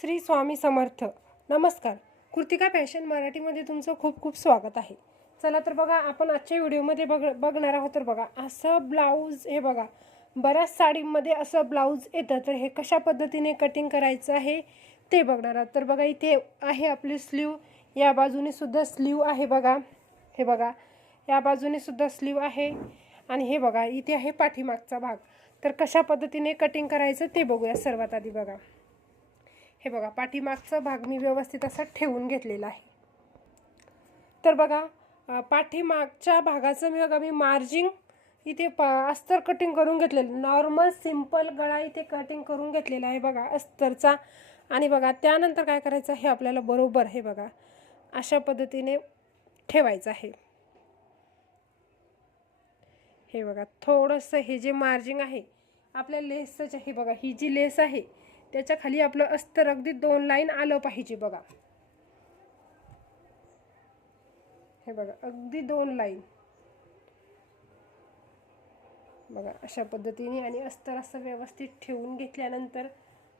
श्री स्वामी समर्थ. नमस्कार. कृतिका फॅशन मराठीमध्ये तुमचं खूप खूप स्वागत आहे. चला तर बघा आपण आजच्या व्हिडिओमध्ये बघ बघणार आहोत तर बघा असं ब्लाऊज हे बघा बऱ्याच साडीमध्ये असं ब्लाऊज येतं. तर हे कशा पद्धतीने कटिंग करायचं आहे ते बघणार आहोत. तर बघा इथे आहे आपली स्लीव या बाजूने सुद्धा स्लीव आहे बघा. हे बघा या बाजूने सुद्धा स्लीव आहे. आणि हे बघा इथे आहे पाठीमागचा भाग. तर कशा पद्धतीने कटिंग करायचं ते बघूया सर्वात आधी बघा. हे बघा पाठीमागचा भाग मी व्यवस्थित असा ठेवून घेतलेला आहे. तर बघा पाठीमागच्या भागाचं मी बघा मी मार्जिंग इथे प अस्तर कटिंग करून घेतलेलं. नॉर्मल सिंपल गळा इथे कटिंग करून घेतलेला आहे बघा अस्तरचा. आणि बघा त्यानंतर काय करायचं हे आपल्याला बरोबर हे बघा अशा पद्धतीने ठेवायचं आहे. हे बघा थोडंसं हे जे मार्जिंग आहे आपल्या लेसचं हे बघा ही जी लेस आहे त्याच्याखाली आपलं अस्तर अगदी दोन लाईन आलं पाहिजे बघा. हे बघा अगदी दोन लाईन. बघा अशा पद्धतीने आणि अस्तर असं व्यवस्थित ठेवून घेतल्यानंतर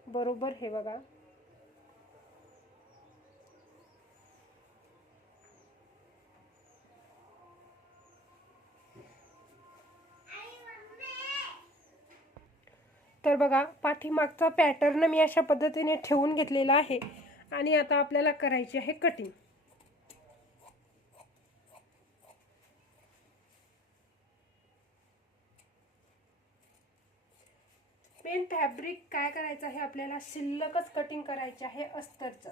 बरोबर हे बघा. तर बघा पाठीमागचा पॅटर्न मी अशा पद्धतीने ठेवून घेतलेला आहे. आणि आता आपल्याला करायची आहे कटिंग मेन फॅब्रिक काय करायचं आहे आपल्याला? शिल्लकच कटिंग करायचे आहे अस्तरचं.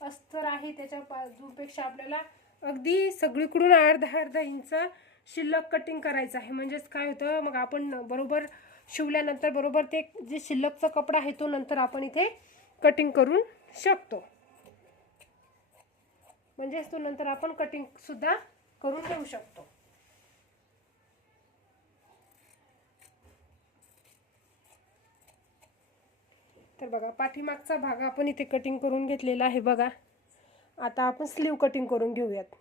अस्तर आहे त्याच्या बाजूपेक्षा आपल्याला अगदी सगळीकडून अर्धा अर्धा इंच शिल्लक कटिंग करायचं आहे. म्हणजेच काय होतं? मग आपण बरोबर शिवल्यानंतर बरोबर ते जे शिल्लकचा कपडा आहे तो नंतर आपण इथे कटिंग करून शकतो. म्हणजेच तो नंतर आपण कटिंग सुद्धा करून घेऊ शकतो. तर बघा पाठीमागचा भाग आपण इथे कटिंग करून घेतलेला आहे बघा. आता आपण स्लीव कटिंग करून घेऊयात.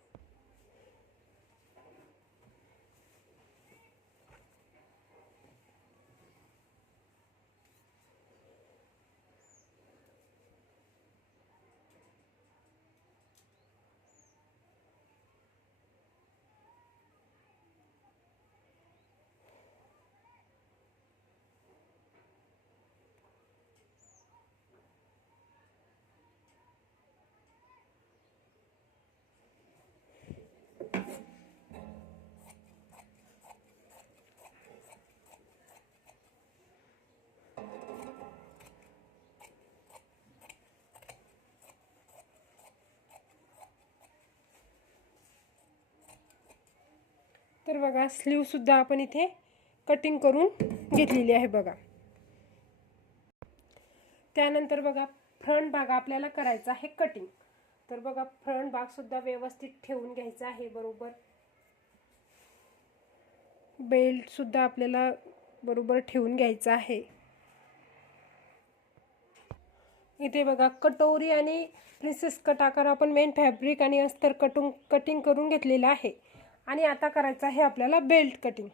तर बघा स्लीव सुद्धा आपण इथे कटिंग करून घेतलेली आहे बघा. त्यानंतर बघा फ्रंट भाग आपल्याला करायचा आहे कटिंग तर बघा फ्रंट भागसुद्धा व्यवस्थित ठेवून घ्यायचा आहे बरोबर. बेल्ट सुद्धा आपल्याला बरोबर ठेवून घ्यायचा आहे. इथे बघा कटोरी आणि प्रिन्सेस कट आकार आपण मेन फॅब्रिक आणि अस्तर कटून कटिंग करून घेतलेलं आहे. आणि आता करायचं आहे आपल्याला बेल्ट कटिंग